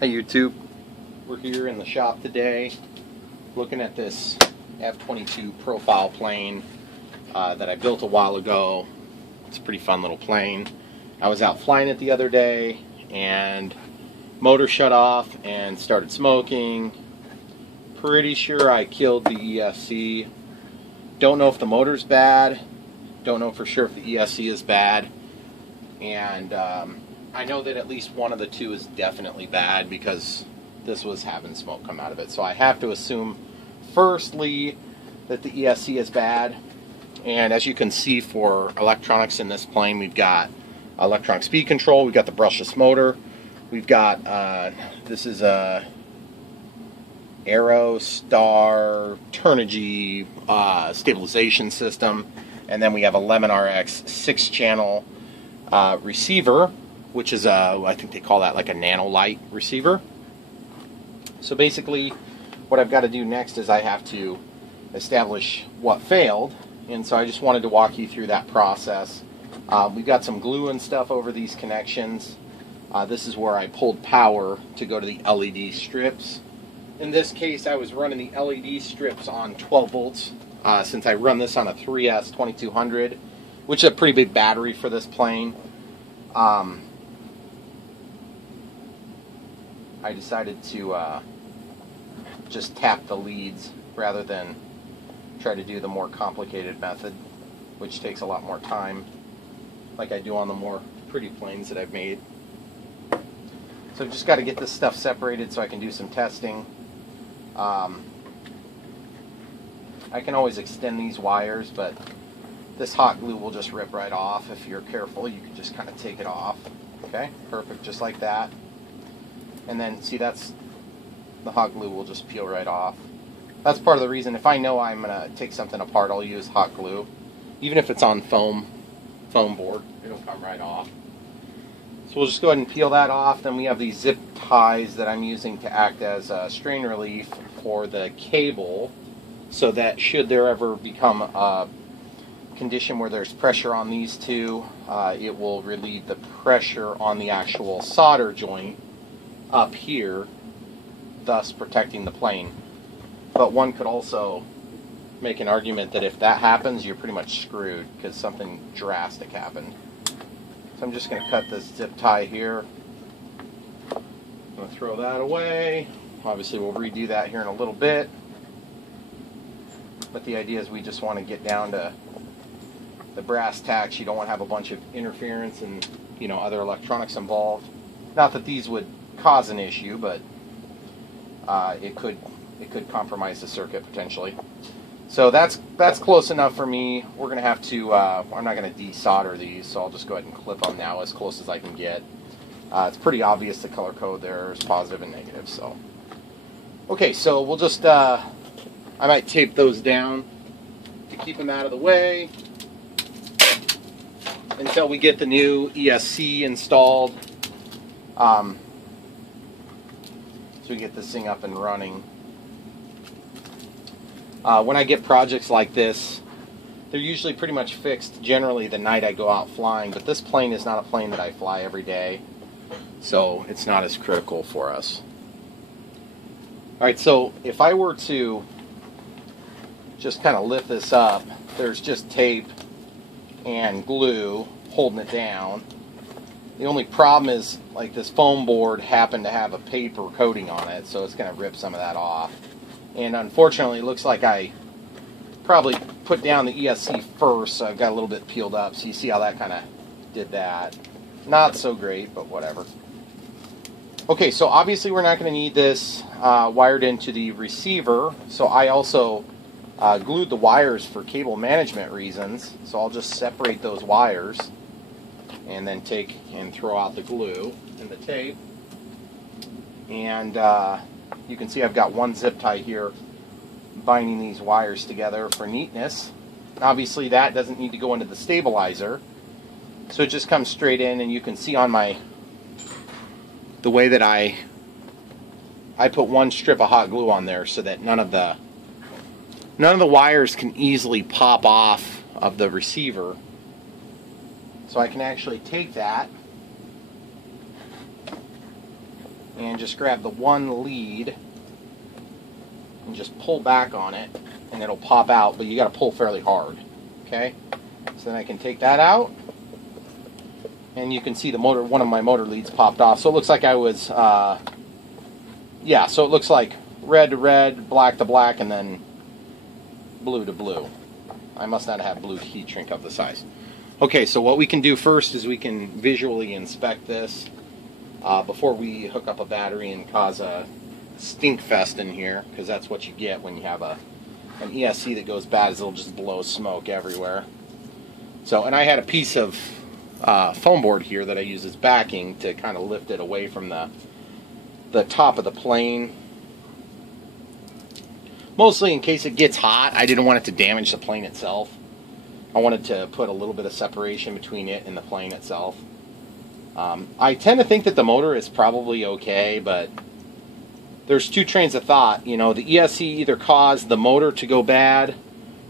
Hey YouTube, we're here in the shop today looking at this F-22 profile plane that I built a while ago. It's a pretty fun little plane. I was out flying it the other day and motor shut off and started smoking. Pretty sure I killed the ESC. Don't know if the motor's bad. Don't know for sure if the ESC is bad. And I know that at least one of the two is definitely bad because this was having smoke come out of it. So I have to assume, firstly, that the ESC is bad. And as you can see, for electronics in this plane, we've got electronic speed control, we've got the brushless motor, we've got, this is a aero-star Turnigy stabilization system, and then we have a Lemon RX 6-channel receiver, which is I think they call that like a nanolight receiver. So basically what I've got to do next is I have to establish what failed, and so I just wanted to walk you through that process. We've got some glue and stuff over these connections. This is where I pulled power to go to the LED strips. In this case I was running the LED strips on 12 volts since I run this on a 3S 2200, which is a pretty big battery for this plane. I decided to just tap the leads rather than try to do the more complicated method, which takes a lot more time, like I do on the more pretty planes that I've made. So I've just got to get this stuff separated so I can do some testing. I can always extend these wires, but this hot glue will just rip right off. If you're careful, you can just kind of take it off. Okay, perfect, just like that. And then, see, that's the hot glue will just peel right off. That's part of the reason, if I know I'm going to take something apart, I'll use hot glue. Even if it's on foam board, it'll come right off. So we'll just go ahead and peel that off. Then we have these zip ties that I'm using to act as a strain relief for the cable, so that should there ever become a condition where there's pressure on these two, it will relieve the pressure on the actual solder joint up here, thus protecting the plane. But one could also make an argument that if that happens, you're pretty much screwed because something drastic happened. So I'm just going to cut this zip tie here. I'm going to throw that away. Obviously we'll redo that here in a little bit. But the idea is we just want to get down to the brass tacks. You don't want to have a bunch of interference and, you know, other electronics involved. Not that these would cause an issue, but it could compromise the circuit potentially. So that's close enough for me. We're going to have to, I'm not going to desolder these, so I'll just go ahead and clip them now as close as I can get. It's pretty obvious the color code there is positive and negative. So, okay, so we'll just, I might tape those down to keep them out of the way until we get the new ESC installed. So we get this thing up and running. When I get projects like this, they're usually pretty much fixed generally the night I go out flying, but this plane is not a plane that I fly every day, so it's not as critical for us. Alright, so if I were to just kind of lift this up, there's just tape and glue holding it down. The only problem is, like, this foam board happened to have a paper coating on it, so it's going to rip some of that off. And unfortunately, it looks like I probably put down the ESC first, so I've got a little bit peeled up. So you see how that kind of did that. Not so great, but whatever. Okay, so obviously we're not going to need this wired into the receiver, so I also glued the wires for cable management reasons. So I'll just separate those wires and then take and throw out the glue and the tape. And you can see I've got one zip tie here binding these wires together for neatness. Obviously that doesn't need to go into the stabilizer, so it just comes straight in, and you can see on the way that I put one strip of hot glue on there so that none of the wires can easily pop off of the receiver. So I can actually take that and just grab the one lead and just pull back on it, and it'll pop out, but you got to pull fairly hard. Okay, so then I can take that out, and you can see the motor, one of my motor leads popped off. So it looks like I was, yeah, so it looks like red to red, black to black, and then blue to blue. I must not have blue heat shrink of the size. Okay, so what we can do first is we can visually inspect this before we hook up a battery and cause a stink fest in here, because that's what you get when you have an ESC that goes bad, is it'll just blow smoke everywhere. So, and I had a piece of foam board here that I use as backing to kind of lift it away from the top of the plane. Mostly in case it gets hot. I didn't want it to damage the plane itself. I wanted to put a little bit of separation between it and the plane itself. I tend to think that the motor is probably okay, but there's two trains of thought. You know, the ESC either caused the motor to go bad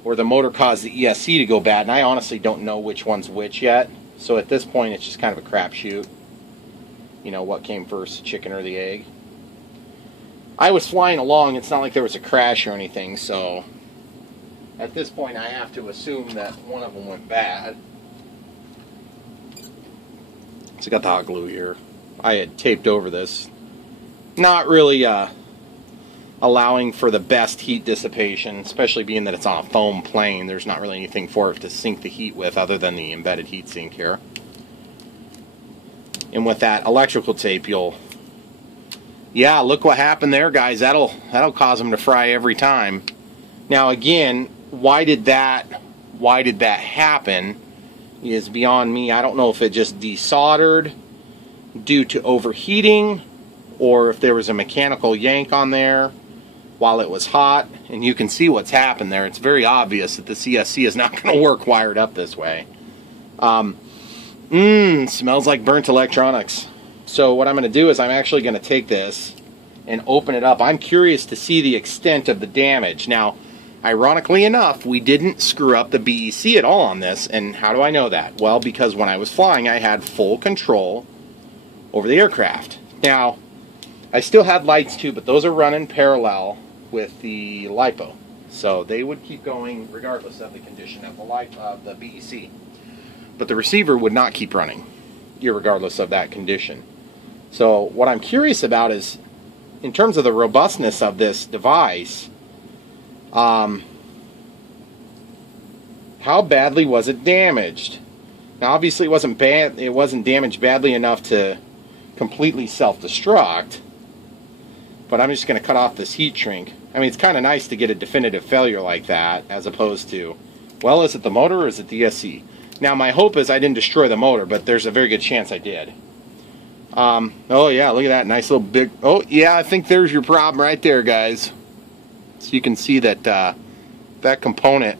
or the motor caused the ESC to go bad, and I honestly don't know which one's which yet. So at this point, it's just kind of a crapshoot. You know, what came first, the chicken or the egg? I was flying along. It's not like there was a crash or anything, so at this point, I have to assume that one of them went bad. So I got the hot glue here. I had taped over this. Not really allowing for the best heat dissipation, especially being that it's on a foam plane. There's not really anything for it to sink the heat with other than the embedded heat sink here. And with that electrical tape, yeah, look what happened there, guys. That'll cause them to fry every time. Now again, why did that happen is beyond me. I don't know if it just desoldered due to overheating, or if there was a mechanical yank on there while it was hot. And you can see what's happened there. It's very obvious that the CSC is not going to work wired up this way. Smells like burnt electronics. So what I'm going to do is I'm actually going to take this and open it up. I'm curious to see the extent of the damage. Now, ironically enough, we didn't screw up the BEC at all on this. And how do I know that? Well, because when I was flying, I had full control over the aircraft. Now, I still had lights too, but those are running parallel with the LiPo. So they would keep going regardless of the condition of the BEC. But the receiver would not keep running, irregardless of that condition. So what I'm curious about is, in terms of the robustness of this device, how badly was it damaged? Now, obviously, it wasn't bad. It wasn't damaged badly enough to completely self-destruct. But I'm just going to cut off this heat shrink. I mean, it's kind of nice to get a definitive failure like that, as opposed to, well, is it the motor or is it the ESC? Now, my hope is I didn't destroy the motor, but there's a very good chance I did. Oh, yeah, look at that. Nice little big... Oh, yeah, I think there's your problem right there, guys. So you can see that that component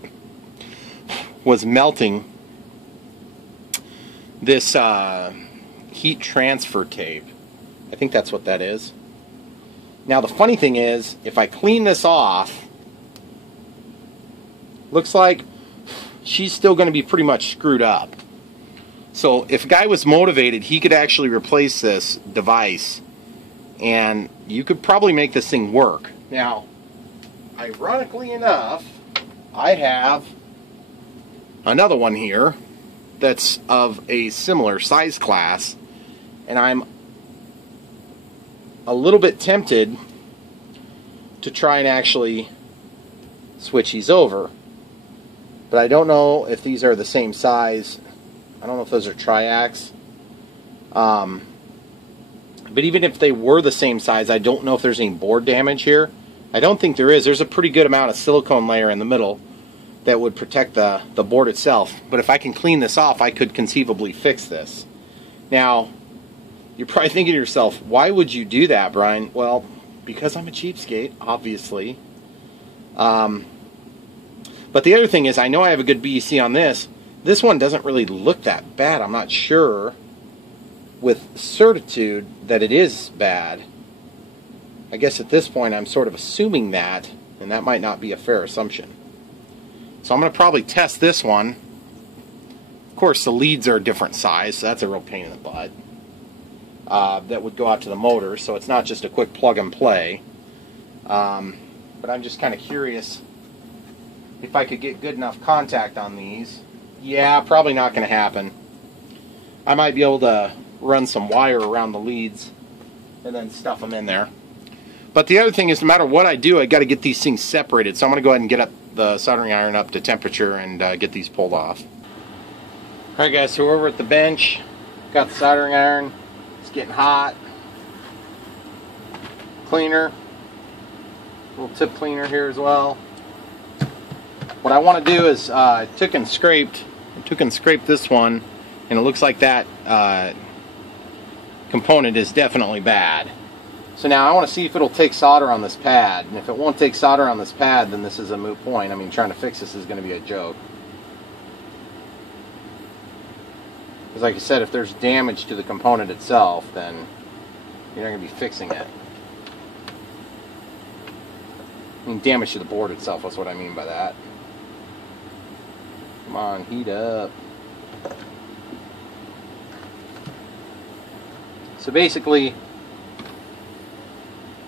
was melting this heat transfer tape. I think that's what that is. Now, the funny thing is, if I clean this off, looks like she's still going to be pretty much screwed up. So if a guy was motivated, he could actually replace this device, and you could probably make this thing work. Now, ironically enough, I have another one here that's of a similar size class, and I'm a little bit tempted to try and actually switch these over. But I don't know if these are the same size. I don't know if those are triacs. But even if they were the same size, I don't know if there's any board damage here. I don't think there is. There's a pretty good amount of silicone layer in the middle that would protect the board itself. But if I can clean this off, I could conceivably fix this. Now, you're probably thinking to yourself, why would you do that, Brian? Well, because I'm a cheapskate, obviously. But the other thing is, I know I have a good BEC on this. This one doesn't really look that bad. I'm not sure with certitude that it is bad. I guess at this point I'm sort of assuming that, and that might not be a fair assumption. So I'm going to probably test this one. Of course, the leads are a different size, so that's a real pain in the butt. that would go out to the motor, so it's not just a quick plug and play. But I'm just kind of curious if I could get good enough contact on these. Yeah, probably not going to happen. I might be able to run some wire around the leads and then stuff them in there. But the other thing is, no matter what I do, I got to get these things separated. So I'm going to go ahead and get up the soldering iron up to temperature and get these pulled off. Alright guys, so we're over at the bench. Got the soldering iron. It's getting hot. Cleaner. A little tip cleaner here as well. What I want to do is I took and scraped this one, and it looks like that component is definitely bad. So now I want to see if it'll take solder on this pad, and if it won't take solder on this pad, then this is a moot point. I mean, trying to fix this is going to be a joke. Because like I said, if there's damage to the component itself, then you're not going to be fixing it. I mean, damage to the board itself, that's what I mean by that. Come on, heat up. So basically,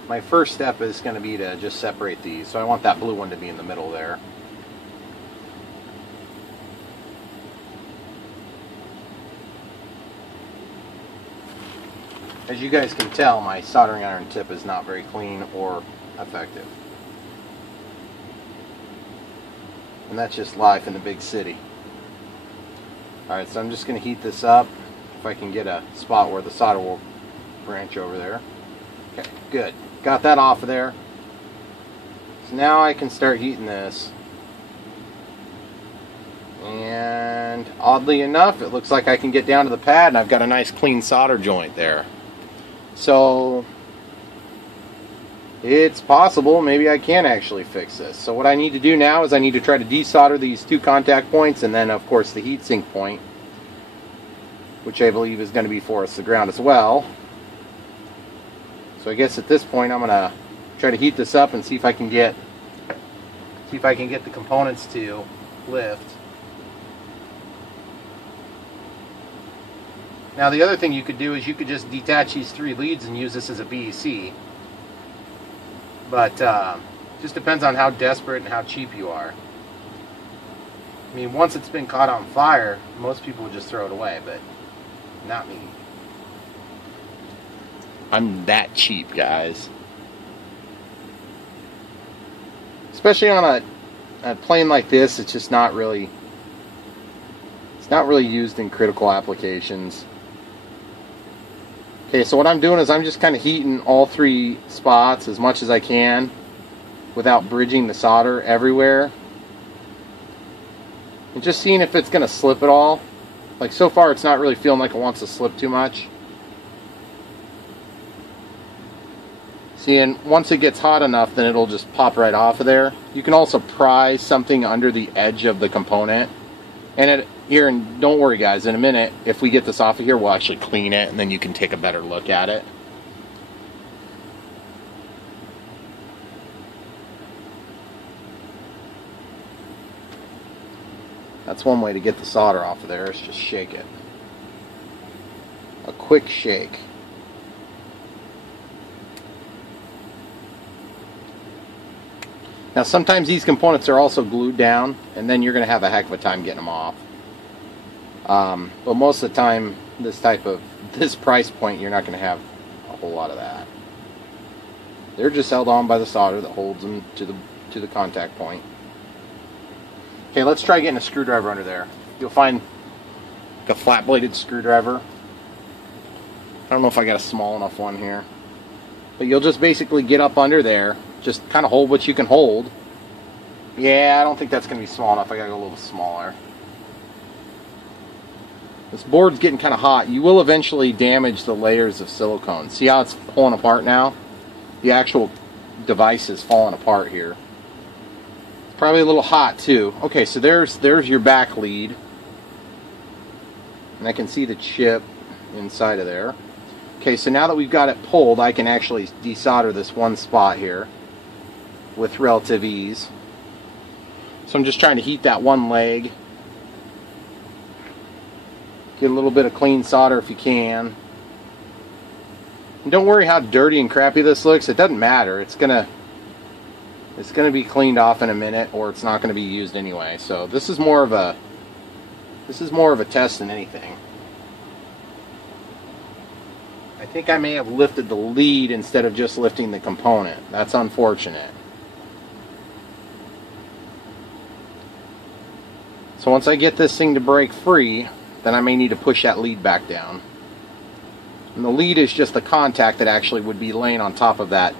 my first step is going to be to just separate these. So I want that blue one to be in the middle there. As you guys can tell, my soldering iron tip is not very clean or effective. And that's just life in the big city. Alright, so I'm just going to heat this up. If I can get a spot where the solder will branch over there. Okay, good. Got that off of there. So now I can start heating this. And oddly enough, it looks like I can get down to the pad and I've got a nice clean solder joint there. So it's possible maybe I can actually fix this. So what I need to do now is I need to try to desolder these two contact points, and then of course the heatsink point, which I believe is going to be forest to ground as well. So I guess at this point I'm going to try to heat this up and see if I can get the components to lift. Now the other thing you could do is you could just detach these three leads and use this as a BEC. But just depends on how desperate and how cheap you are. I mean, once it's been caught on fire, most people would just throw it away, but not me. I'm that cheap, guys. Especially on a plane like this, it's just not really used in critical applications. Okay, so what I'm doing is I'm just kind of heating all three spots as much as I can without bridging the solder everywhere. And just seeing if it's going to slip at all. Like so far it's not really feeling like it wants to slip too much. See, and once it gets hot enough, then it'll just pop right off of there. You can also pry something under the edge of the component. And here, and don't worry guys, in a minute, if we get this off of here, we'll actually clean it, and then you can take a better look at it. That's one way to get the solder off of there, is just shake it. A quick shake. Now sometimes these components are also glued down, and then you're going to have a heck of a time getting them off. But most of the time, this price point, you're not going to have a whole lot of that. They're just held on by the solder that holds them to the contact point. Okay, let's try getting a screwdriver under there. You'll find like a flat-bladed screwdriver. I don't know if I got a small enough one here. But you'll just basically get up under there. Just kind of hold what you can hold. Yeah, I don't think that's going to be small enough. I got to go a little smaller. This board's getting kind of hot. You will eventually damage the layers of silicone. See how it's pulling apart now? The actual device is falling apart here. It's probably a little hot too. Okay, so there's your back lead. And I can see the chip inside of there. Okay, so now that we've got it pulled, I can actually desolder this one spot here with relative ease. So I'm just trying to heat that one leg. Get a little bit of clean solder if you can. And don't worry how dirty and crappy this looks. It doesn't matter. It's gonna be cleaned off in a minute, or it's not gonna be used anyway. So this is more of a test than anything. I think I may have lifted the lead instead of just lifting the component. That's unfortunate. So once I get this thing to break free, then I may need to push that lead back down. And the lead is just the contact that actually would be laying on top of that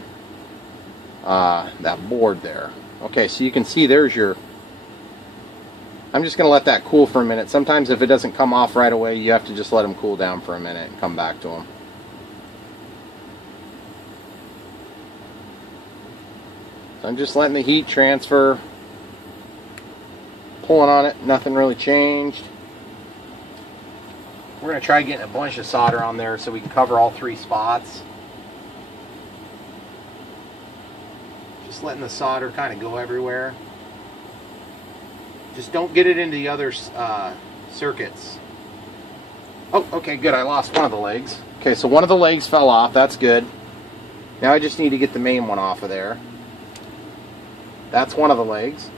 that board there. Okay, so you can see there's your... I'm just going to let that cool for a minute. Sometimes if it doesn't come off right away, you have to just let them cool down for a minute and come back to them. So I'm just letting the heat transfer. Pulling on it, nothing really changed. We're going to try getting a bunch of solder on there so we can cover all 3 spots. Just letting the solder kind of go everywhere. Just don't get it into the other circuits. Oh, okay, good. I lost one of the legs. Okay, so one of the legs fell off. That's good. Now I just need to get the main one off of there. That's one of the legs.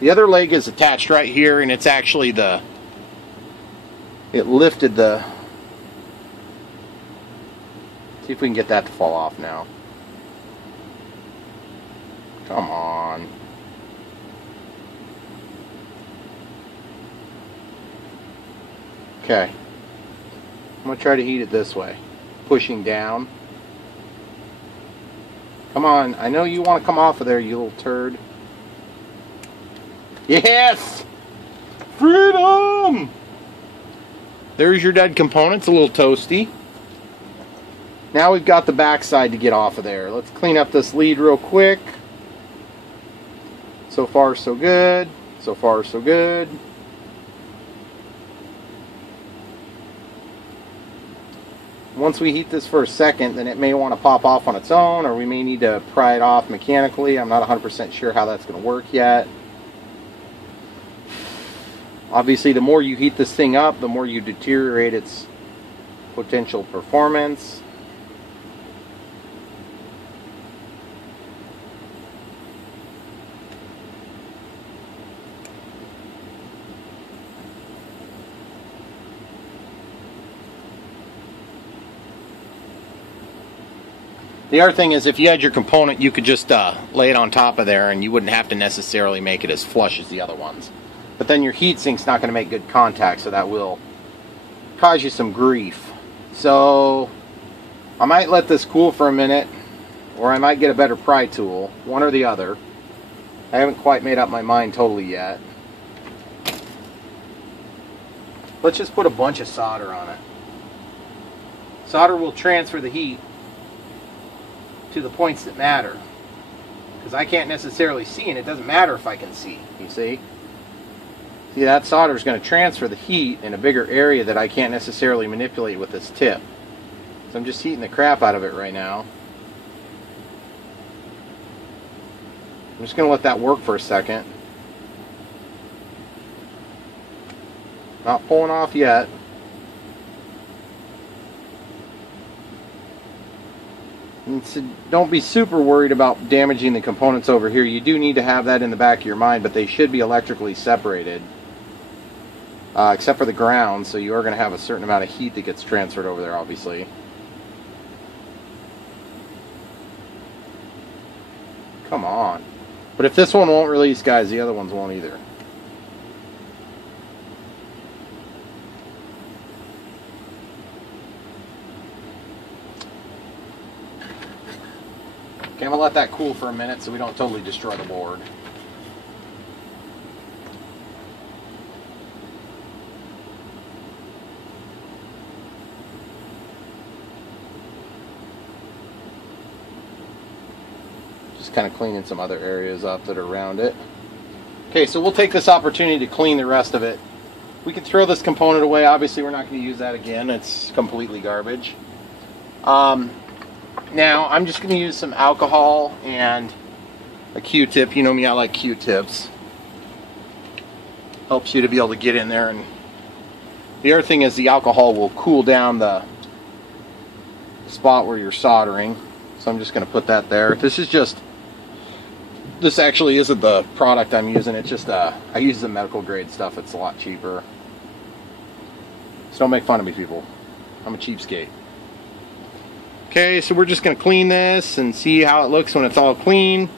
The other leg is attached right here, and it's actually it lifted the... See if we can get that to fall off now. Come on. Okay. I'm going to try to heat it this way. Pushing down. Come on. I know you want to come off of there, you little turd. Yes! Freedom! There's your dead component. It's a little toasty. Now we've got the backside to get off of there. Let's clean up this lead real quick. So far, so good. So far, so good. Once we heat this for a second, then it may want to pop off on its own, or we may need to pry it off mechanically. I'm not 100% sure how that's going to work yet. Obviously, the more you heat this thing up, the more you deteriorate its potential performance. The other thing is, if you had your component, you could just lay it on top of there, and you wouldn't have to necessarily make it as flush as the other ones. But then your heat sink's not going to make good contact, so that will cause you some grief. So I might let this cool for a minute, or I might get a better pry tool, one or the other. I haven't quite made up my mind totally yet. Let's just put a bunch of solder on it. Solder will transfer the heat to the points that matter, because I can't necessarily see, and it doesn't matter if I can see, you see? See, that solder is going to transfer the heat in a bigger area that I can't necessarily manipulate with this tip. So I'm just heating the crap out of it right now. I'm just going to let that work for a second. Not pulling off yet. And so don't be super worried about damaging the components over here. You do need to have that in the back of your mind, but they should be electrically separated. Except for the ground, so you are going to have a certain amount of heat that gets transferred over there, obviously. Come on. But if this one won't release, guys, the other ones won't either. Okay, I'm going to let that cool for a minute so we don't totally destroy the board. Just kind of cleaning some other areas up that are around it. Okay, so we'll take this opportunity to clean the rest of it. We can throw this component away. Obviously, we're not going to use that again. It's completely garbage. Now, I'm just going to use some alcohol and a Q-tip. You know me, I like Q-tips. Helps you to be able to get in there. And the other thing is the alcohol will cool down the spot where you're soldering. So I'm just going to put that there. This actually isn't the product I'm using. It's just I use the medical grade stuff. It's a lot cheaper. So don't make fun of me, people. I'm a cheapskate. Okay, so we're just going to clean this and see how it looks when it's all clean.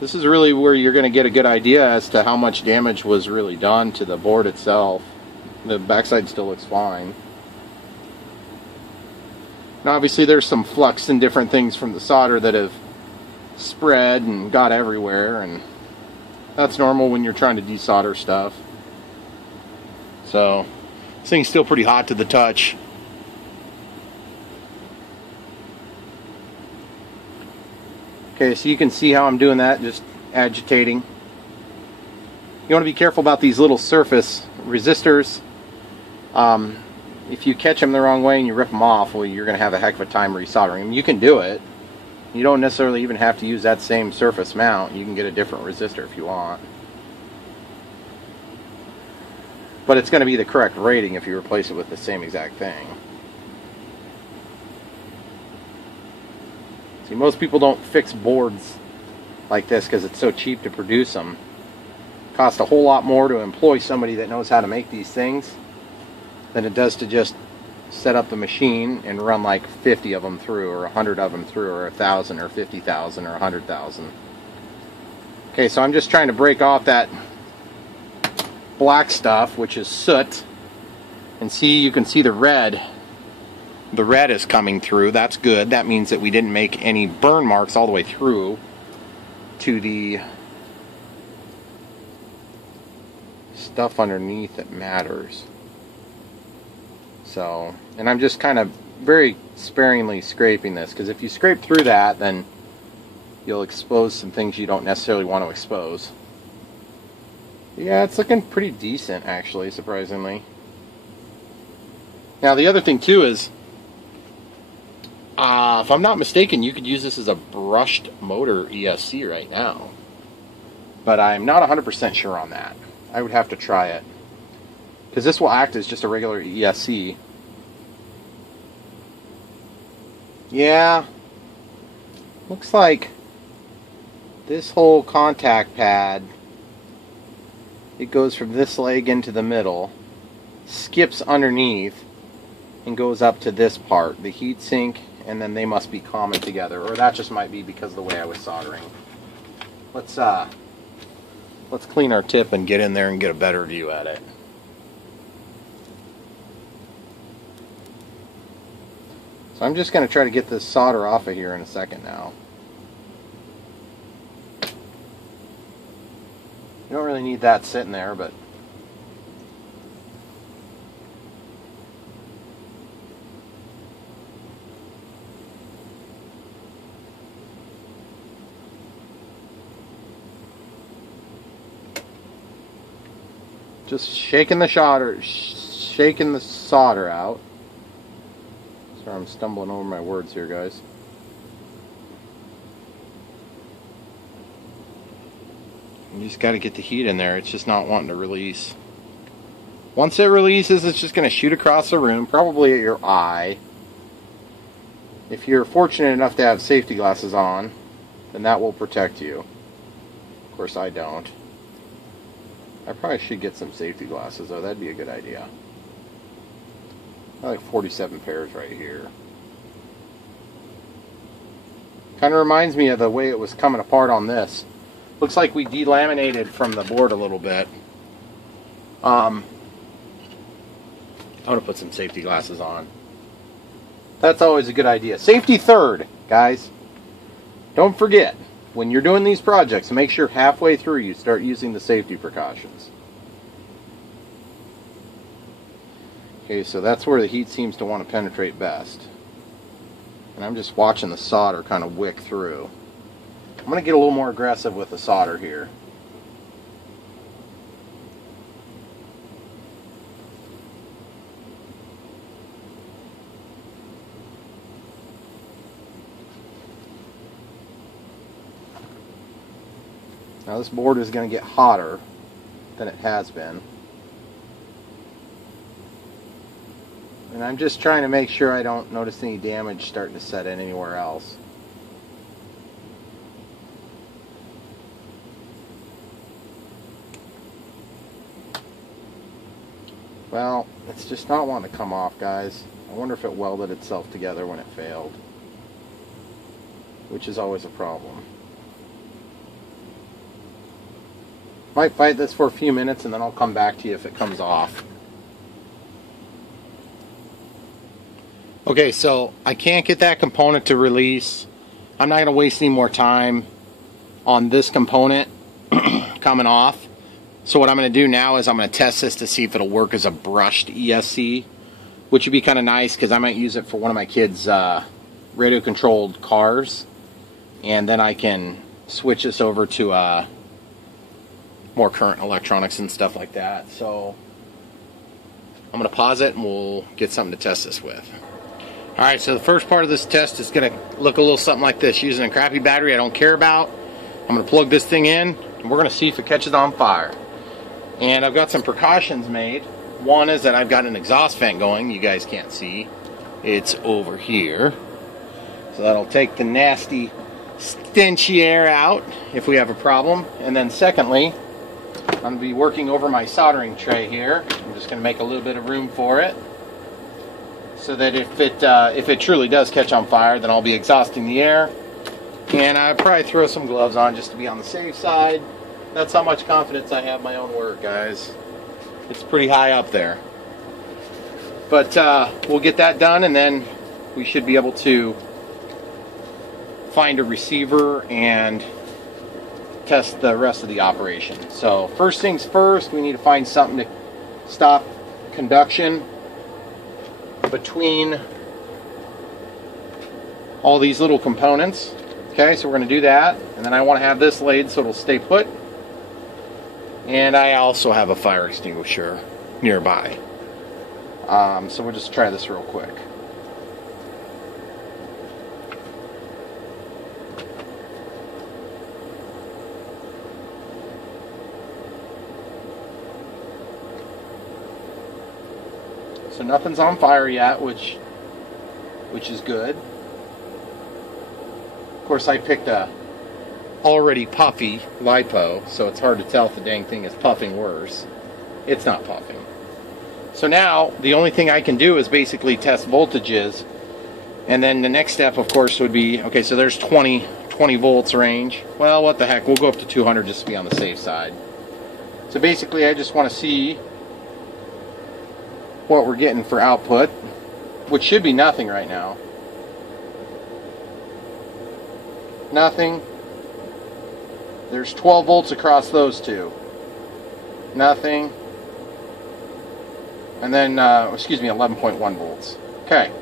This is really where you're going to get a good idea as to how much damage was really done to the board itself. The backside still looks fine. Now obviously there's some flux and different things from the solder that have spread and got everywhere, and that's normal when you're trying to desolder stuff. So this thing's still pretty hot to the touch. Okay, so you can see how I'm doing that, just agitating. You want to be careful about these little surface resistors. If you catch them the wrong way and you rip them off, well, you're going to have a heck of a time resoldering them. You can do it. You don't necessarily even have to use that same surface mount. You can get a different resistor if you want. But it's going to be the correct rating if you replace it with the same exact thing. See, most people don't fix boards like this because it's so cheap to produce them. It costs a whole lot more to employ somebody that knows how to make these things than it does to just set up the machine and run like 50 of them through, or 100 of them through, or 1,000, or 50,000, or 100,000. Okay, so I'm just trying to break off that black stuff, which is soot, and see, you can see the red. The red is coming through. That's good. That means that we didn't make any burn marks all the way through to the stuff underneath that matters. So, and I'm just kind of very sparingly scraping this, because if you scrape through that, then you'll expose some things you don't necessarily want to expose. Yeah, it's looking pretty decent, actually, surprisingly. Now, the other thing, too, is, if I'm not mistaken, you could use this as a brushed motor ESC right now. But I'm not 100% sure on that. I would have to try it, because this will act as just a regular ESC. Yeah, looks like this whole contact pad, it goes from this leg into the middle, skips underneath, and goes up to this part, the heat sink, and then they must be common together, or that just might be because of the way I was soldering. Let's clean our tip and get in there and get a better view at it. So I'm just going to try to get this solder off of here in a second now. You don't really need that sitting there, but just shaking the solder out. Sorry, I'm stumbling over my words here, guys. You just got to get the heat in there. It's just not wanting to release. Once it releases, it's just going to shoot across the room, probably at your eye. If you're fortunate enough to have safety glasses on, then that will protect you. Of course, I don't. I probably should get some safety glasses, though. That'd be a good idea. I like 47 pairs right here. Kind of reminds me of the way it was coming apart on this. Looks like we delaminated from the board a little bit. I'm going to put some safety glasses on. That's always a good idea. Safety third, guys. Don't forget, when you're doing these projects, make sure halfway through you start using the safety precautions. Okay, so that's where the heat seems to want to penetrate best. And I'm just watching the solder kind of wick through. I'm going to get a little more aggressive with the solder here. Now this board is going to get hotter than it has been. And And I'm just trying to make sure I don't notice any damage starting to set in anywhere else. Well, it's just not wanting to come off, guys. I wonder if it welded itself together when it failed, which is always a problem. Might fight this for a few minutes and then I'll come back to you if it comes off. Okay, so I can't get that component to release. I'm not going to waste any more time on this component coming off. So what I'm going to do now is I'm going to test this to see if it'll work as a brushed ESC, which would be kind of nice because I might use it for one of my kids' radio-controlled cars. And then I can switch this over to more current electronics and stuff like that. So I'm going to pause it and we'll get something to test this with. Alright, so the first part of this test is going to look a little something like this, using a crappy battery I don't care about. I'm going to plug this thing in and we're going to see if it catches on fire. And I've got some precautions made. One is that I've got an exhaust vent going, you guys can't see. It's over here. So that'll take the nasty, stenchy air out if we have a problem. And then secondly, I'm going to be working over my soldering tray here. I'm just going to make a little bit of room for it, so that if it truly does catch on fire, then I'll be exhausting the air. And I'll probably throw some gloves on just to be on the safe side. That's how much confidence I have in my own work, guys. It's pretty high up there. But we'll get that done, and then we should be able to find a receiver and test the rest of the operation. So first things first, we need to find something to stop conduction between all these little components. Okay, so we're going to do that, and then I want to have this laid so it'll stay put. And I also have a fire extinguisher nearby. So we'll just try this real quick. So nothing's on fire yet, which is good. Of course, I picked a already puffy LiPo, so it's hard to tell if the dang thing is puffing worse. It's not puffing. So now the only thing I can do is basically test voltages, and then the next step, of course, would be, okay, so there's 20 volts range. Well, what the heck, we'll go up to 200 just to be on the safe side. So basically I just want to see what we're getting for output, which should be nothing right now. Nothing. There's 12 volts across those two. Nothing. And then, excuse me, 11.1 volts. Okay.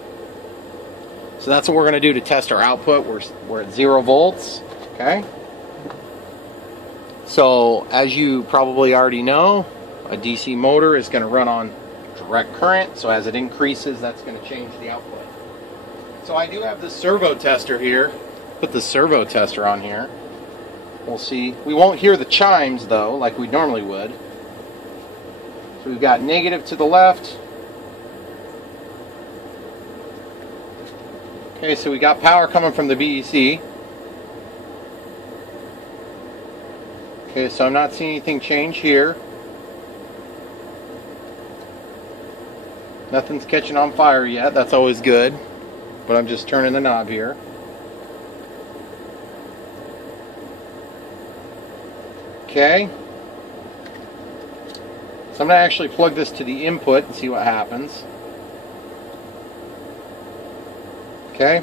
So that's what we're going to do to test our output. We're at 0 volts. Okay. So, as you probably already know, a DC motor is going to run on direct current. So as it increases, that's going to change the output. So I do have this servo tester here. Put the servo tester on here. We'll see. We won't hear the chimes though, like we normally would. So we've got negative to the left. Okay, so we got power coming from the BEC. Okay, so I'm not seeing anything change here. Nothing's catching on fire yet. That's always good. But I'm just turning the knob here. Okay. So I'm going to actually plug this to the input and see what happens. Okay.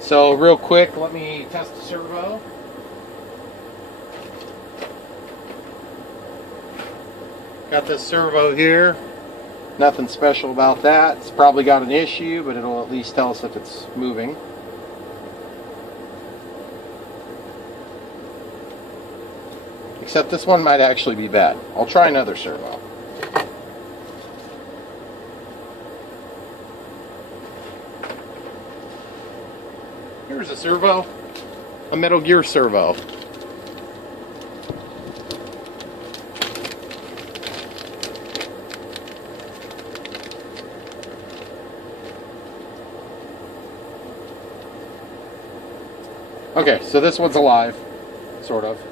So real quick, let me test the servo. Got this servo here. Nothing special about that. It's probably got an issue, but it'll at least tell us if it's moving. Except this one might actually be bad. I'll try another servo. Here's a servo. A Metal Gear servo. Okay, so this one's alive, sort of.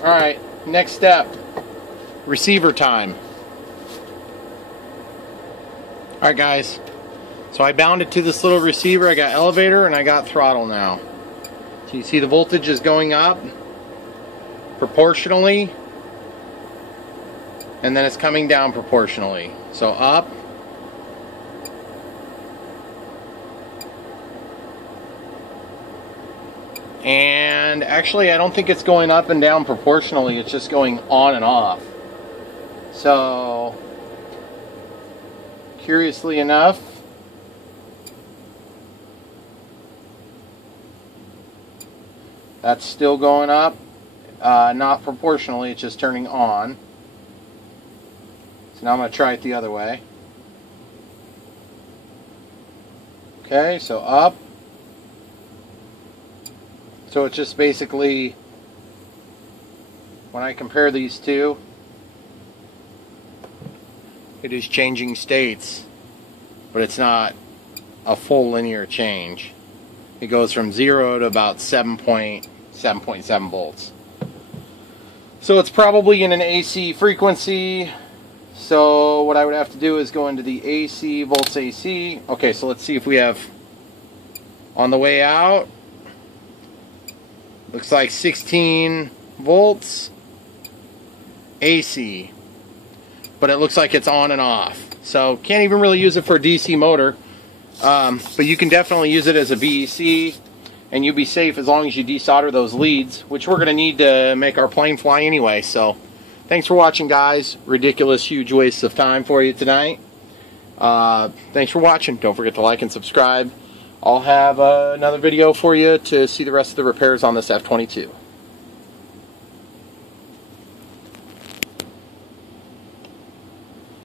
Alright, next step. Receiver time. Alright guys, so I bound it to this little receiver. I got elevator and I got throttle now. So you see the voltage is going up proportionally, and then it's coming down proportionally. So up, and actually I don't think it's going up and down proportionally, it's just going on and off. So curiously enough, that's still going up, not proportionally, it's just turning on. So now I'm going to try it the other way. Okay, so up. So it's just basically, when I compare these two, it is changing states, but it's not a full linear change. It goes from 0 to about 7.7 volts. So it's probably in an AC frequency. So what I would have to do is go into the AC, volts AC. Okay, so let's see if we have, on the way out, looks like 16 volts AC. But it looks like it's on and off. So can't even really use it for a DC motor. But you can definitely use it as a VEC, and you'll be safe as long as you desolder those leads, which we're going to need to make our plane fly anyway. So thanks for watching, guys. Ridiculous, huge waste of time for you tonight. Thanks for watching. Don't forget to like and subscribe. I'll have another video for you to see the rest of the repairs on this F-22.